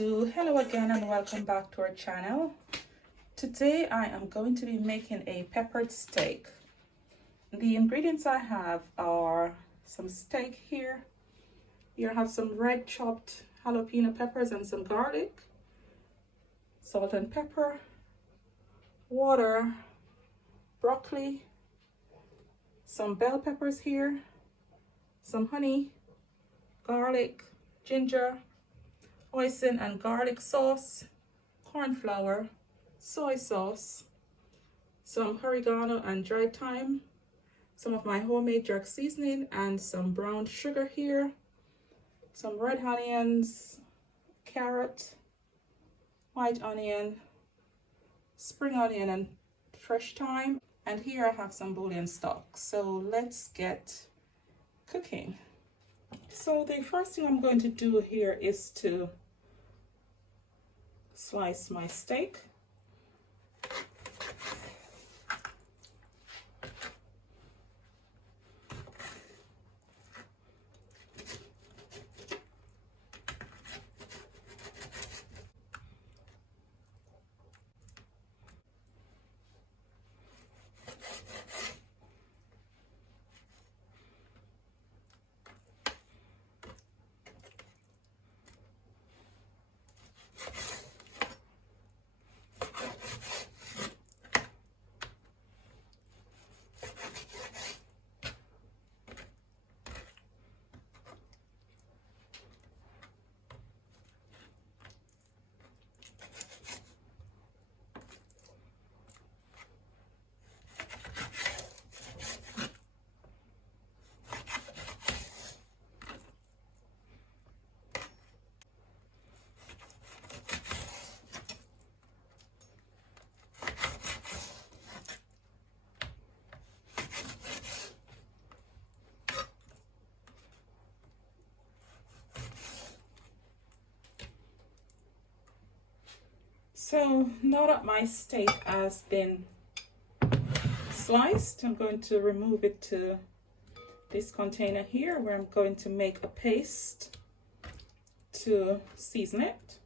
Hello again and welcome back to our channel. Today I am going to be making a peppered steak. The ingredients I have are some steak here. Here I have some red chopped jalapeno peppers and some garlic, salt and pepper, water, broccoli, some bell peppers here, some honey, garlic, ginger, hoisin and garlic sauce, corn flour, soy sauce, some oregano and dried thyme, some of my homemade jerk seasoning, and some brown sugar here, some red onions, carrot, white onion, spring onion and fresh thyme, and here I have some bouillon stock. So let's get cooking. So the first thing I'm going to do here is to slice my steak. So now that my steak has been sliced, I'm going to remove it to this container here where I'm going to make a paste to season it.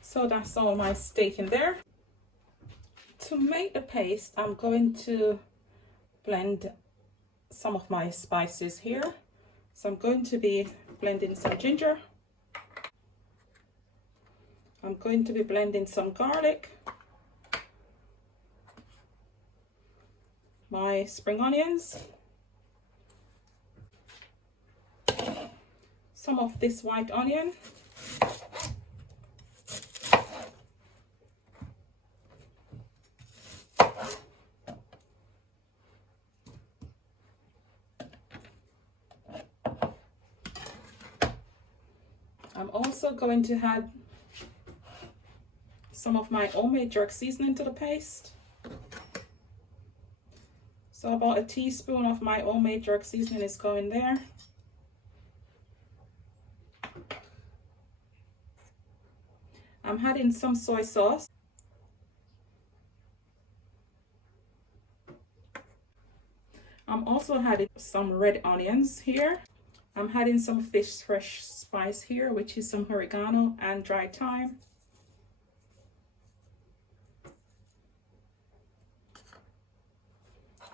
So that's all my steak in there. To make the paste, I'm going to blend some of my spices here. So I'm going to be blending some ginger. I'm going to be blending some garlic, my spring onions, some of this white onion, I'm also going to add some of my homemade jerk seasoning to the paste. So about a teaspoon of my homemade jerk seasoning is going there. I'm adding some soy sauce. I'm also adding some red onions here. I'm adding some fish fresh spice here, which is some oregano and dried thyme.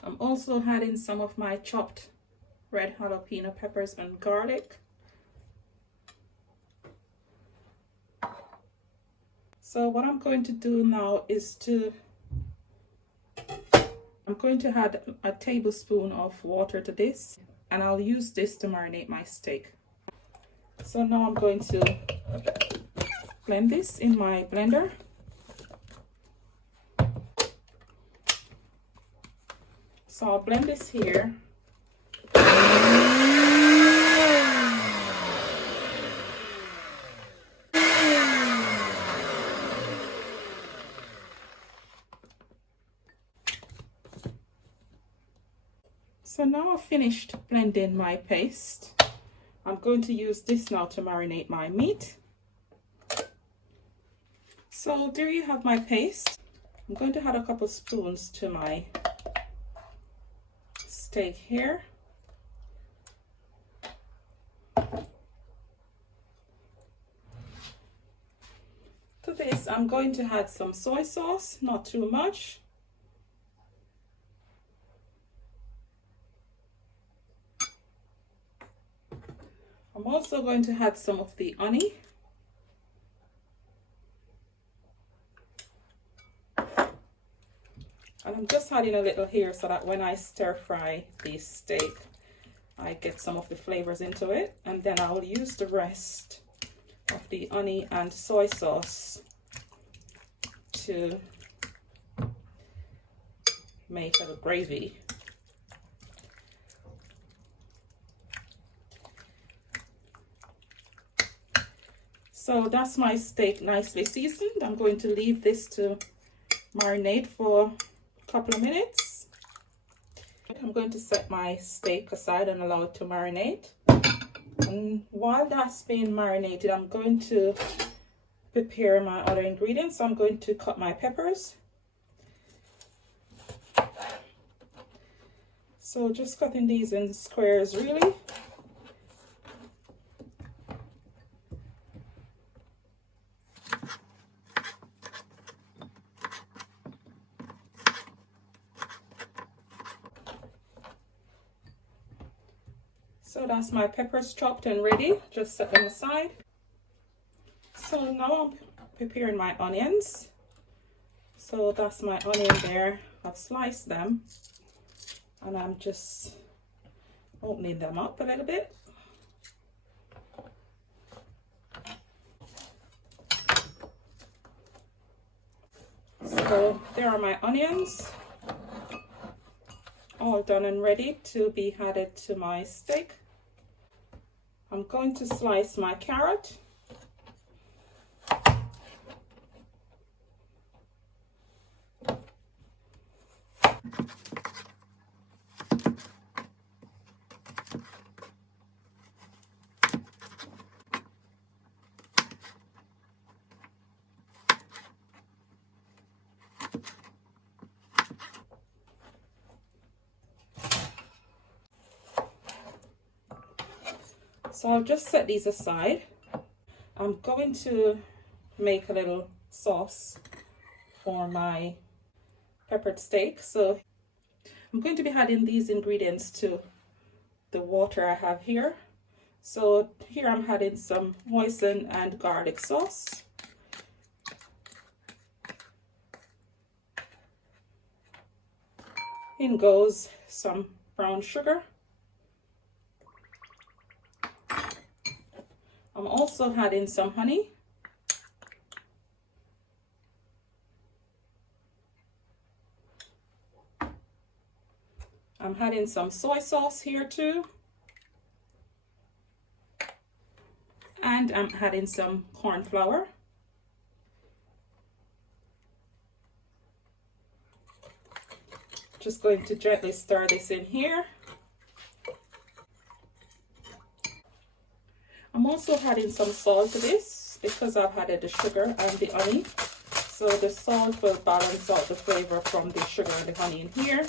I'm also adding some of my chopped red jalapeno peppers and garlic. So what I'm going to do now is I'm going to add a tablespoon of water to this, and I'll use this to marinate my steak. So now I'm going to blend this in my blender. So I'll blend this here. So now I've finished blending my paste. I'm going to use this now to marinate my meat. So there you have my paste. I'm going to add a couple spoons to my steak here. To this, I'm going to add some soy sauce, not too much. I'm also going to add some of the honey. And I'm just adding a little here so that when I stir fry the steak, I get some of the flavors into it. And then I'll use the rest of the honey and soy sauce to make a gravy. So that's my steak nicely seasoned. I'm going to leave this to marinate for a couple of minutes. I'm going to set my steak aside and allow it to marinate. And while that's being marinated, I'm going to prepare my other ingredients. So I'm going to cut my peppers. So just cutting these in squares really. So that's my peppers chopped and ready. Just set them aside. So now I'm preparing my onions. So that's my onion there. I've sliced them and I'm just opening them up a little bit. So there are my onions, all done and ready to be added to my steak. I'm going to slice my carrot. So I'll just set these aside. I'm going to make a little sauce for my peppered steak. So I'm going to be adding these ingredients to the water I have here. So here I'm adding some hoisin and garlic sauce. In goes some brown sugar. I'm also adding some honey. I'm adding some soy sauce here too. And I'm adding some corn flour. Just going to gently stir this in here. I'm also adding some salt to this because I've added the sugar and the honey. So the salt will balance out the flavor from the sugar and the honey in here.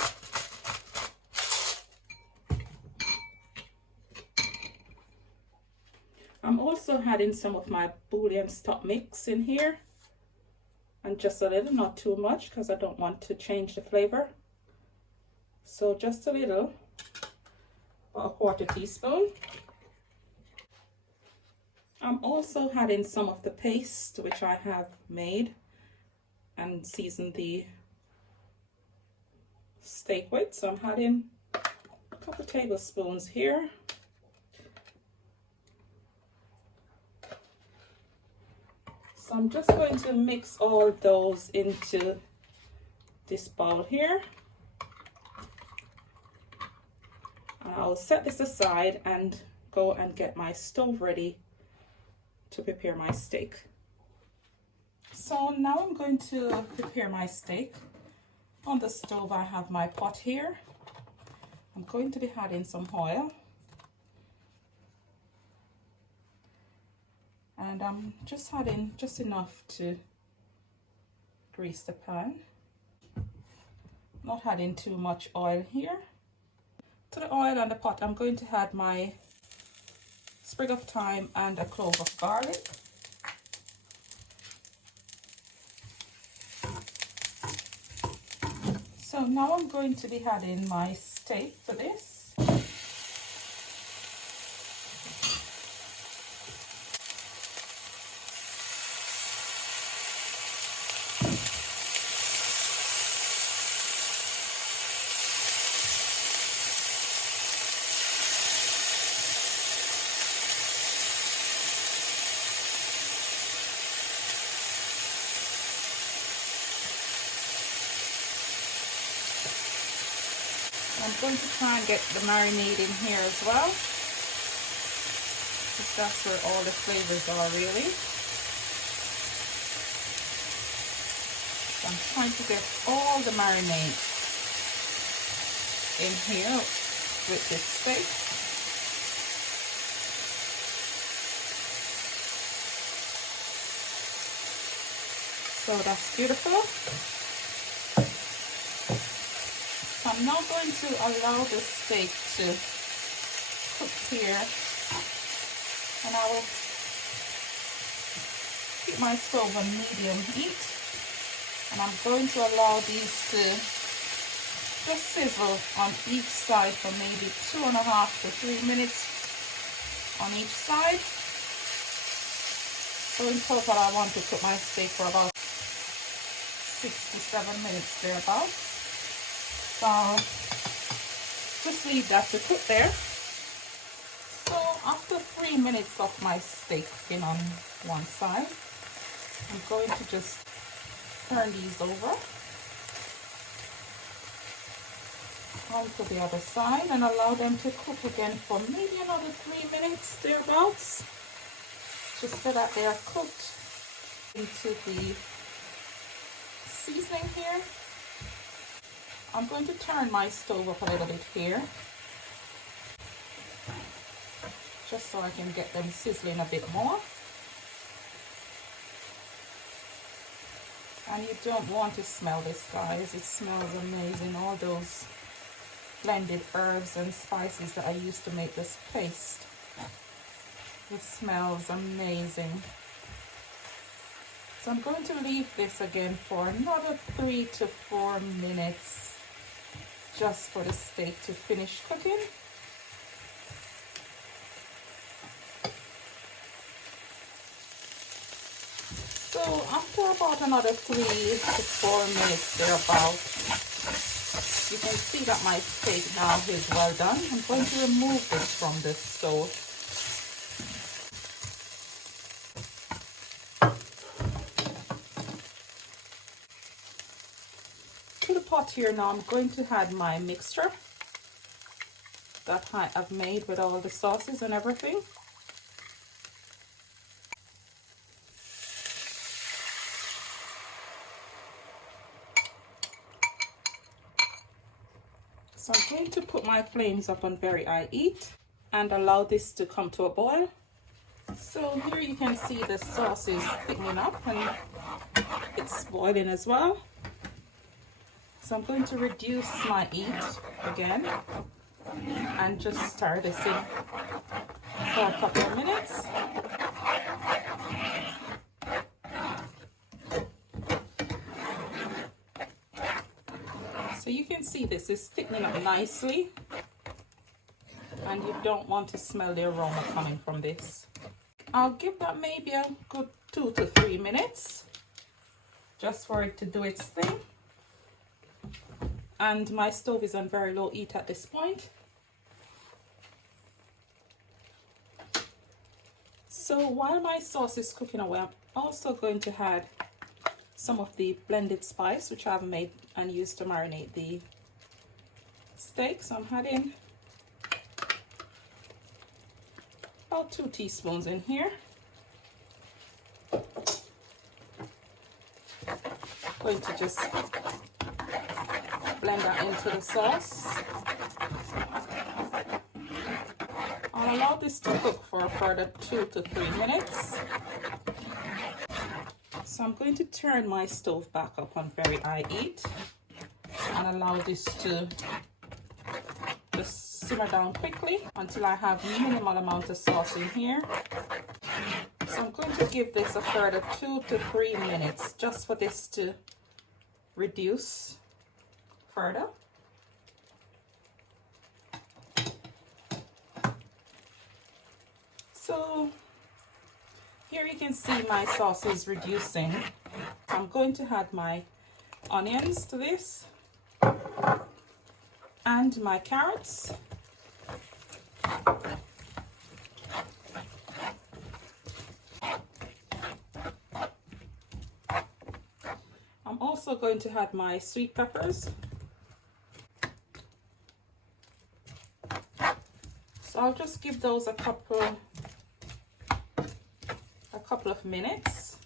I'm also adding some of my bouillon stock mix in here. And just a little, not too much because I don't want to change the flavor. So just a little, about a 1/4 teaspoon. I'm also adding some of the paste which I have made and seasoned the steak with. So I'm adding a couple tablespoons here. So I'm just going to mix all those into this bowl here. And I'll set this aside and go and get my stove ready to prepare my steak. So now I'm going to prepare my steak. On the stove I have my pot here. I'm going to be adding some oil. And I'm just adding just enough to grease the pan. Not adding too much oil here. To the oil and the pot, I'm going to add my sprig of thyme and a clove of garlic. So now I'm going to be adding my steak for this. I'm going to try and get the marinade in here as well, because that's where all the flavors are really. So I'm trying to get all the marinade in here with this steak. So that's beautiful. So I'm now going to allow the steak to cook here, and I will keep my stove on medium heat, and I'm going to allow these to just sizzle on each side for maybe 2.5 to 3 minutes on each side. So in total I want to cook my steak for about 6 to 7 minutes thereabouts. So just leave that to cook there. So after 3 minutes of my steak cooking on one side, I'm going to just turn these over onto the other side and allow them to cook again for maybe another 3 minutes thereabouts, just so that they are cooked into the seasoning here. I'm going to turn my stove up a little bit here, just so I can get them sizzling a bit more. And you don't want to smell this, guys. It smells amazing. All those blended herbs and spices that I used to make this paste. It smells amazing. So I'm going to leave this again for another 3 to 4 minutes, just for the steak to finish cooking. So after about another 3 to 4 minutes thereabout, you can see that my steak now is well done. I'm going to remove this from the stove. To the pot here now, I'm going to add my mixture that I have made with all the sauces and everything. So I'm going to put my flames up on very high heat and allow this to come to a boil. So here you can see the sauce is thickening up and it's boiling as well. So I'm going to reduce my heat again and just stir this in for a couple of minutes. So you can see this is thickening up nicely, and you don't want to smell the aroma coming from this. I'll give that maybe a good 2 to 3 minutes just for it to do its thing. And my stove is on very low heat at this point. So while my sauce is cooking away, I'm also going to add some of the blended spice which I've made and used to marinate the steak. So I'm adding about 2 teaspoons in here. Going to just blend that into the sauce. I'll allow this to cook for a further 2 to 3 minutes. So I'm going to turn my stove back up on very high heat and allow this to just simmer down quickly until I have minimal amount of sauce in here. So I'm going to give this a further 2 to 3 minutes just for this to reduce further. So here you can see my sauce is reducing. I'm going to add my onions to this and my carrots. I'm also going to add my sweet peppers. So I'll just give those a couple of minutes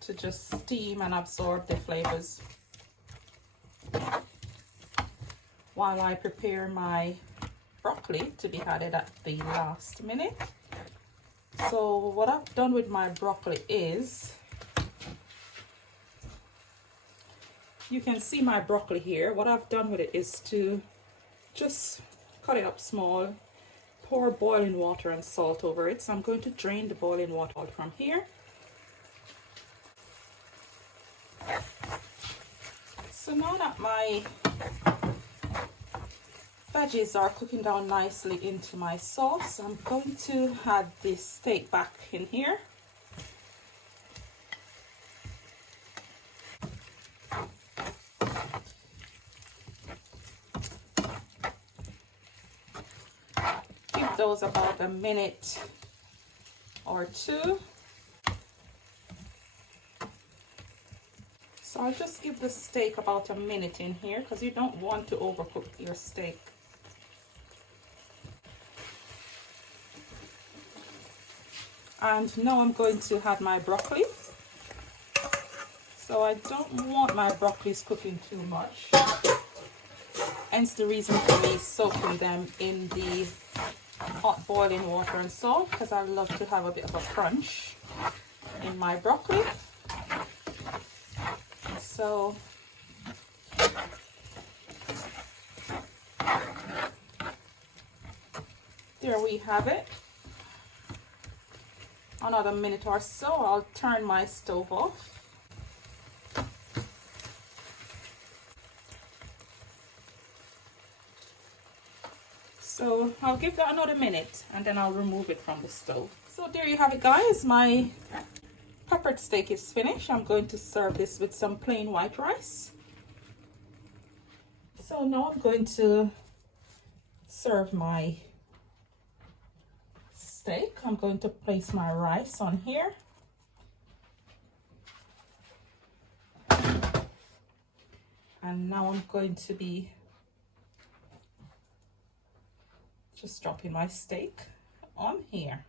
to just steam and absorb the flavors while I prepare my broccoli to be added at the last minute. So what I've done with my broccoli is, you can see my broccoli here. What I've done with it is to just cut it up small, pour boiling water and salt over it. So I'm going to drain the boiling water out from here. So now that my veggies are cooking down nicely into my sauce, I'm going to add this steak back in here. Give those about a minute or two. So I'll just give the steak about a minute in here because you don't want to overcook your steak. And now I'm going to add my broccoli. So I don't want my broccolis cooking too much. Hence the reason for me soaking them in the hot boiling water and salt, because I love to have a bit of a crunch in my broccoli. So there we have it. Another minute or so, I'll turn my stove off. So I'll give that another minute and then I'll remove it from the stove. So there you have it, guys. My peppered steak is finished. I'm going to serve this with some plain white rice. So now I'm going to serve my steak. I'm going to place my rice on here. And now I'm going to be just dropping my steak on here.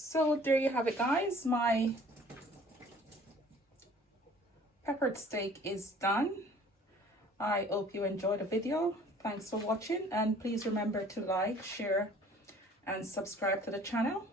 So there you have it, guys. My peppered steak is done. I hope you enjoyed the video. Thanks for watching, and please remember to like, share, and subscribe to the channel.